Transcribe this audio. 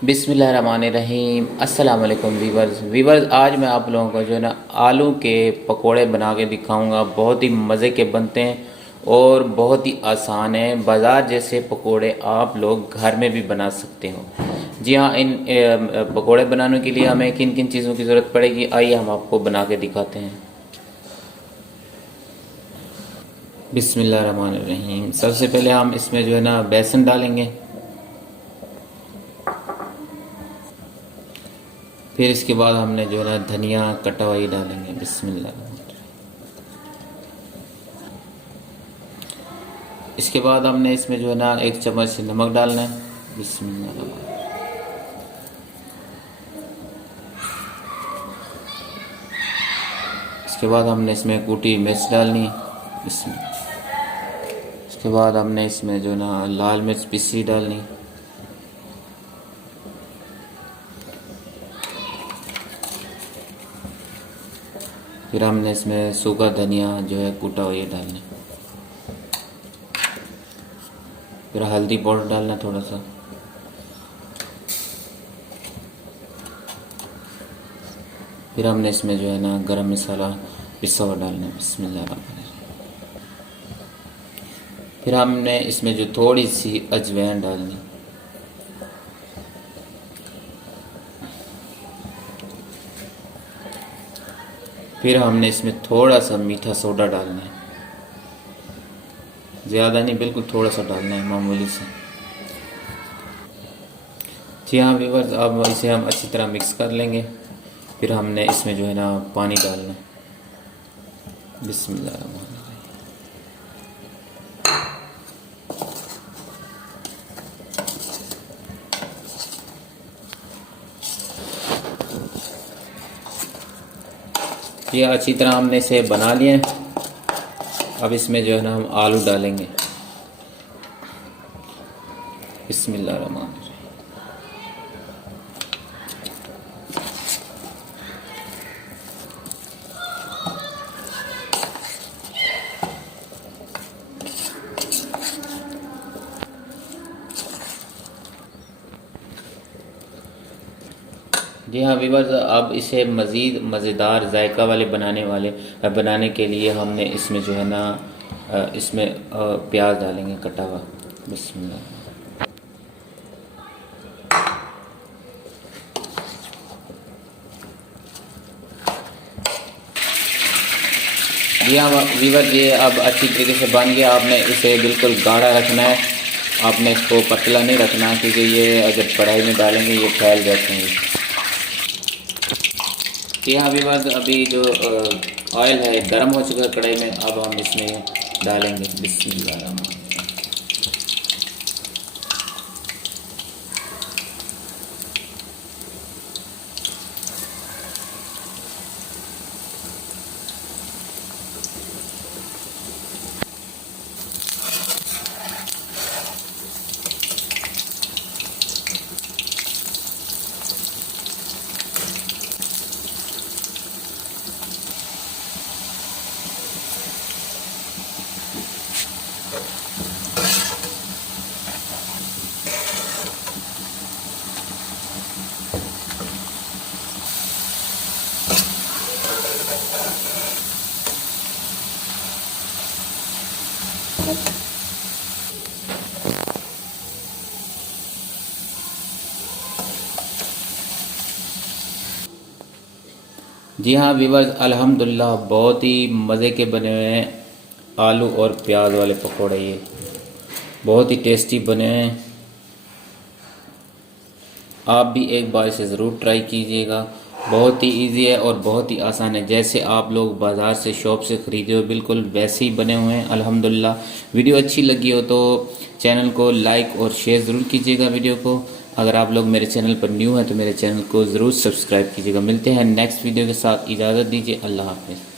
बिस्मिल्लाहिर्रहमानिर्रहीम। अस्सलाम वालेकुम वीवर्स, आज मैं आप लोगों को जो है ना आलू के पकोड़े बना के दिखाऊंगा। बहुत ही मज़े के बनते हैं और बहुत ही आसान है। बाज़ार जैसे पकोड़े आप लोग घर में भी बना सकते हो। जी हाँ, इन पकोड़े बनाने के लिए हमें किन किन चीज़ों की ज़रूरत पड़ेगी, आइए हम आपको बना के दिखाते हैं। बिस्मिल्लाहिर्रहमानिर्रहीम। सबसे पहले हम इसमें जो है ना बेसन डालेंगे। फिर इसके बाद हमने जो है ना धनिया कटा हुआ डालेंगे। बिस्मिल्लाह। इसके बाद हमने इसमें जो है ना 1 चम्मच नमक डालना है। बिस्मिल्लाह। इसके बाद हमने इसमें कूटी मिर्च डालनी है। बिस्मिल्लाह। इसके बाद हमने इसमें जो है ना लाल मिर्च पीसी डालनी है। फिर हमने इसमें सूखा धनिया जो है कूटा हुआ ये डालना है। फिर हल्दी पाउडर डालना थोड़ा सा। फिर हमने इसमें जो है ना गरम मसाला पिसा हुआ डालना है। बिस्मिल्लाह। फिर हमने इसमें जो थोड़ी सी अजवाइन डालनी। फिर हमने इसमें थोड़ा सा मीठा सोडा डालना है, ज़्यादा नहीं, बिल्कुल थोड़ा सा डालना है, मामूली से। जी हाँ व्यूअर्स, अब इसे हम अच्छी तरह मिक्स कर लेंगे। फिर हमने इसमें जो है ना पानी डालना है। बिस्मिल्लाह। ये अच्छी तरह हमने इसे बना लिए। अब इसमें जो है ना हम आलू डालेंगे। बिस्मिल्लाहिर्रहमानिर्रहीम। जी हाँ व्यूअर्स, अब इसे मज़ीद मज़ेदार जायका वाले बनाने के लिए हमने इसमें जो है ना इसमें प्याज डालेंगे कटा हुआ। बिस्मिल्लाह। जी हाँ व्यूअर्स, ये अब अच्छी तरीके से बन गया। आपने इसे बिल्कुल गाढ़ा रखना है, आपने इसको पतला नहीं रखना, क्योंकि ये अगर कढ़ाई में डालेंगे ये फैल जाते हैं। जी हाँ व्यूअर्स, अभी जो ऑयल है गर्म हो चुका है कढ़ाई में। अब हम इसमें डालेंगे। बिस्मिल्लाह। जी हाँ व्यूअर्स, अल्हम्दुलिल्लाह बहुत ही मज़े के बने हुए हैं आलू और प्याज वाले पकोड़े। ये बहुत ही टेस्टी बने हैं। आप भी एक बार इसे ज़रूर ट्राई कीजिएगा। बहुत ही इजी है और बहुत ही आसान है। जैसे आप लोग बाज़ार से शॉप से ख़रीदे हो बिल्कुल वैसे ही बने हुए हैं अल्हम्दुलिल्लाह। वीडियो अच्छी लगी हो तो चैनल को लाइक और शेयर ज़रूर कीजिएगा वीडियो को। अगर आप लोग मेरे चैनल पर न्यू हैं तो मेरे चैनल को ज़रूर सब्सक्राइब कीजिएगा। मिलते हैं नेक्स्ट वीडियो के साथ। इजाज़त दीजिए। अल्लाह हाफ़िज़।